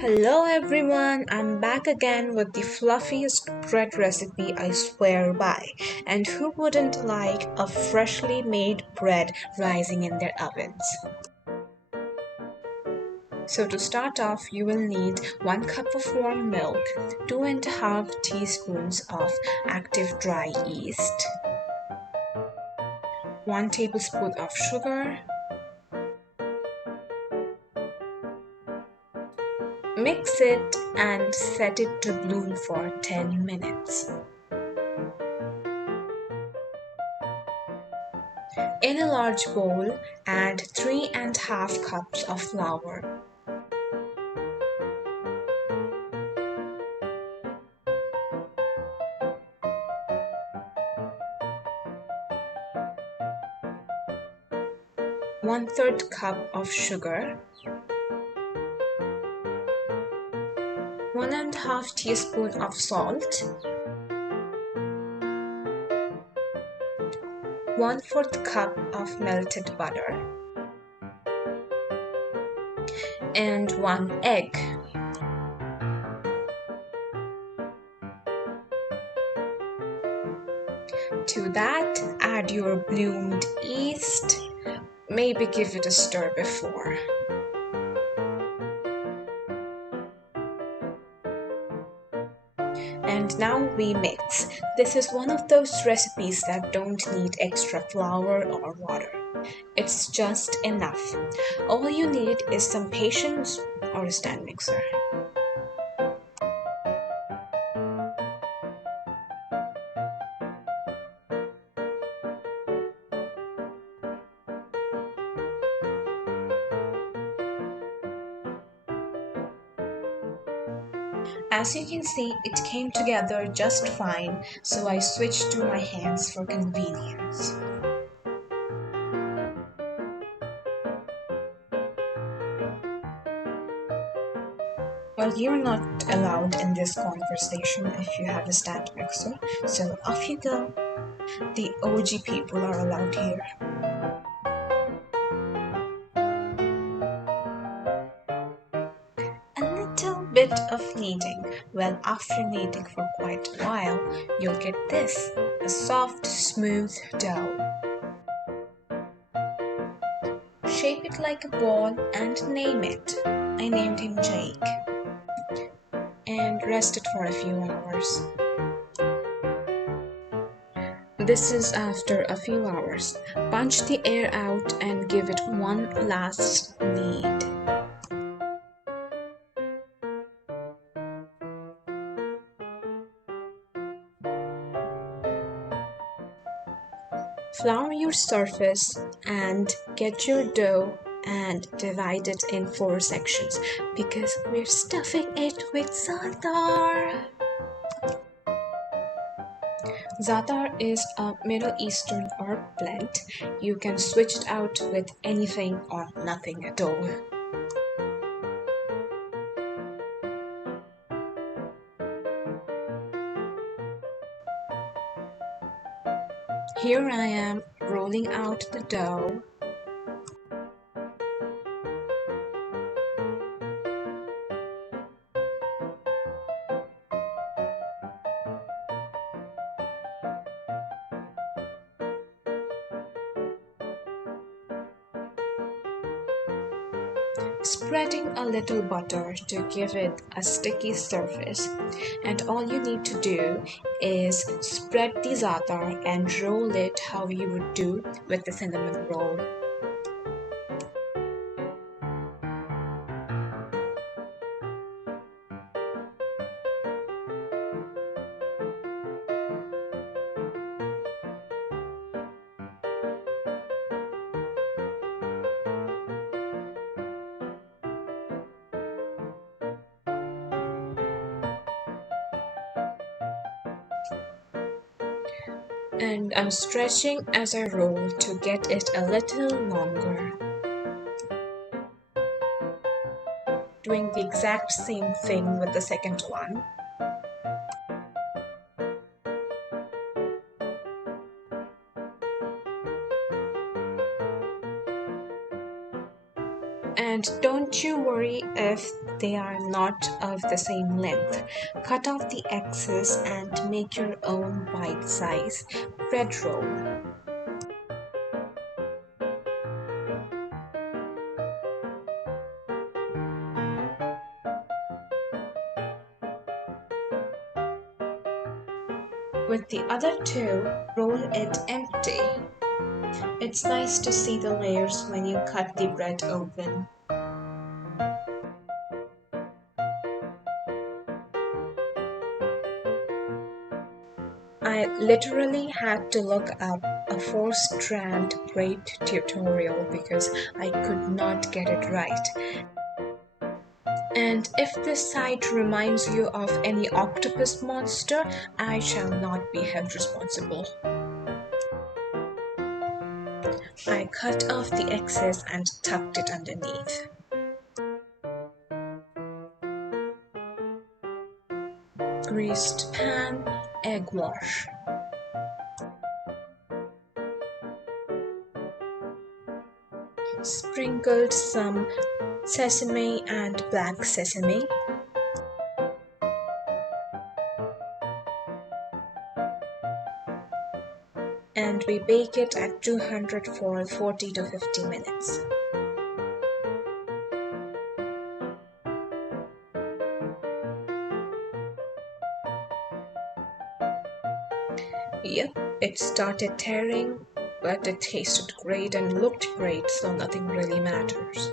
Hello everyone, I'm back again with the fluffiest bread recipe I swear by. And who wouldn't like a freshly made bread rising in their ovens? So to start off, you will need 1 cup of warm milk, 2.5 teaspoons of active dry yeast, 1 tablespoon of sugar. Mix it and set it to bloom for 10 minutes. In a large bowl, add 3.5 cups of flour. One-third cup of sugar, 1.5 teaspoon of salt, 1/4 cup of melted butter, and 1 egg. To that, add your bloomed yeast. Maybe give it a stir before. And now we mix. This is one of those recipes that don't need extra flour or water. It's just enough. All you need is some patience or a stand mixer. As you can see, it came together just fine, so I switched to my hands for convenience. Well, you're not allowed in this conversation if you have a stand mixer, so off you go. The OG people are allowed here. A little bit of kneading. Well, after kneading for quite a while, you'll get this, a soft, smooth dough. Shape it like a ball and name it. I named him Jake. And rest it for a few hours. This is after a few hours. Punch the air out and give it one last knead. Flour your surface and get your dough and divide it in 4 sections because we're stuffing it with za'atar. Za'atar is a Middle Eastern herb blend. You can switch it out with anything or nothing at all. Here I am rolling out the dough. Spreading a little butter to give it a sticky surface, and all you need to do is spread the za'atar and roll it how you would do with the cinnamon roll. And I'm stretching as I roll to get it a little longer. Doing the exact same thing with the second one. And don't you worry if they are not of the same length. Cut off the excess and make your own bite-sized bread roll. With the other two, roll it empty. It's nice to see the layers when you cut the bread open. I literally had to look up a 4-strand braid tutorial because I could not get it right. And if this site reminds you of any octopus monster, I shall not be held responsible. I cut off the excess and tucked it underneath. Greased pan, egg wash. Sprinkled some sesame and black sesame. And we bake it at 200 for 40 to 50 minutes. Yep, it started tearing, but it tasted great and looked great, so nothing really matters.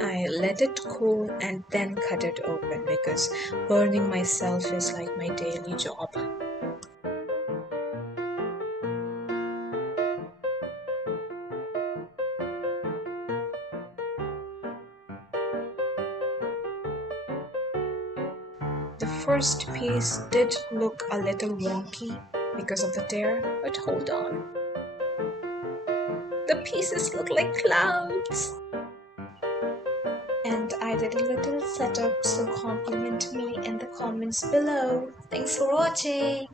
I let it cool and then cut it open because burning myself is like my daily job. The first piece did look a little wonky because of the tear, but hold on. The pieces look like clouds! And I did a little setup, so compliment me in the comments below. Thanks for watching!